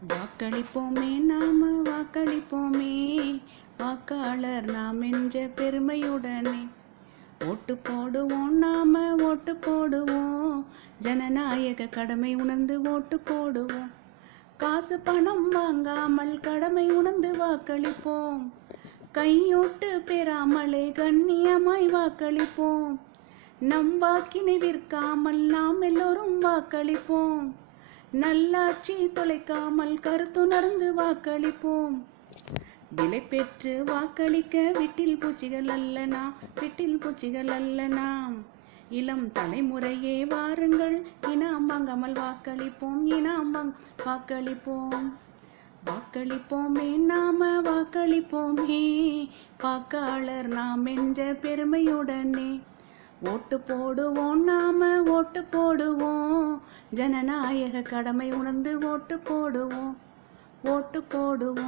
வாக்களிப்போமே நாம வாக்களிப்போமே, வாக்காளர் நாம் என்ற பெருமையுடனே. ஓட்டு போடுவோம் நாம ஓட்டு போடுவோம், ஜனநாயக கடமை உணர்ந்து ஓட்டு போடுவோம். காசு பணம் வாங்காமல் கடமை உணர்ந்து வாக்களிப்போம், கையோட்டு பெறாமலே கண்ணியமாய் வாக்களிப்போம். நம் வாக்கினை விற்காமல் நாம் எல்லோரும் வாக்களிப்போம், நல்லாட்சி தொலைக்காமல் கருத்துணர்ந்து வாக்களிப்போம். விலை பெற்று வாக்களிக்க விட்டில் பூச்சிகள் அல்ல நாம், விட்டில் பூச்சிகள் அல்ல நாம். இளம் தலைமுறையே வாருங்கள், இனாம் வாங்காமல் வாக்களிப்போம், இனாம் வாக்களிப்போம். வாக்களிப்போமே நாம வாக்களிப்போமே, வாக்காளர் நாம் என்ற பெருமையுடனே. ஓட்டு போடுவோம் நாம ஓட்டு போடுவோம், ஜனநாயக கடமை உணர்ந்து ஓட்டு போடுவோம், ஓட்டு போடுவோம்.